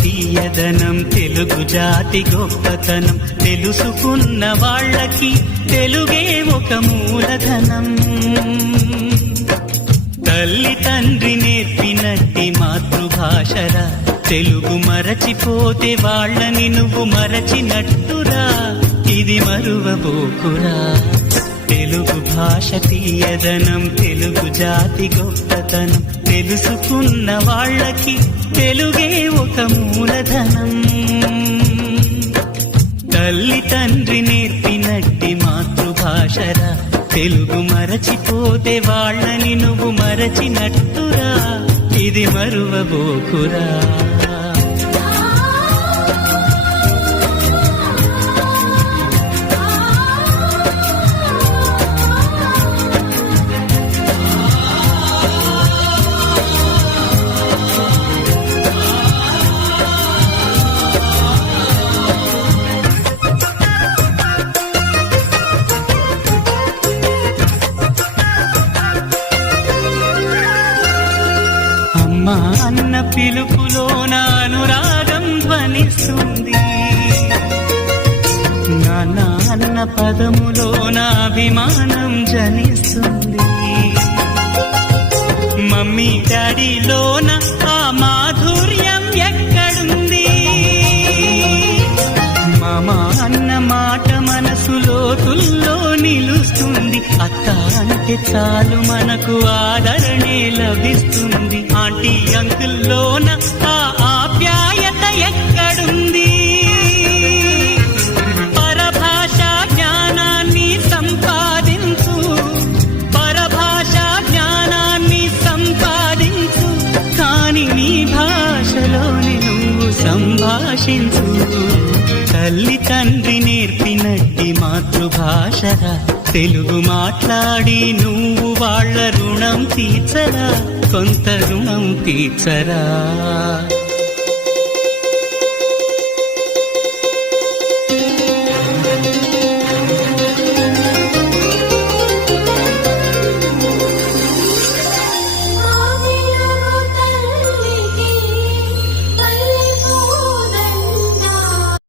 తీయదనం తెలుగు జాతి గొప్పతనం తెలుసుకున్న వాళ్ళకి తెలుగే ఒక మూలధనం. తల్లి తండ్రి నేర్పినట్టి మాతృభాషరా తెలుగు మరచిపోతే వాళ్ళని నువ్వు మరచినట్టురా, ఇది మరువబోకురా. తెలుగు భాష తీయదనం తెలుగు జాతి గొప్పతనం తెలుసుకున్న వాళ్ళకి తెలుగే ఒక మూలధనం. తల్లి తండ్రి నేర్పినట్టి మాతృభాషరా తెలుగు మరచిపోతే వాళ్ళని నువ్వు మరచినట్టురా, ఇది మరువబోకురా. అమ్మా అన్న పిలుపులోన అనురాగం ధ్వనిస్తుంది, నాన్న అన్న పదములోన అభిమానం జనిస్తుంది. మమ్మీ డాడీలోన ఆ మాధుర్యం ఎక్కడుంది? మామ అన్న మాట మనసులో తుల్లో నిలుస్తుంది. అక్క అంటే చాలు మనకు ఆదరణే లభిస్తుంది. ఆంటీ అంకుల్లోన ఆ ఆప్యాయత ఎక్కడుంది? పరభాషా జ్ఞానాన్ని సంపాదించు, పరభాషా జ్ఞానాన్ని సంపాదించు, కాని నీ భాషలోని నువ్వు సంభాషించు. తల్లి తండ్రి నేర్పినట్టి మాతృభాషరా తెలుగు మాట్లాడి నువ్వు వాళ్ళ రుణం తీర్చరా, కొంత రుణం తీర్చరా.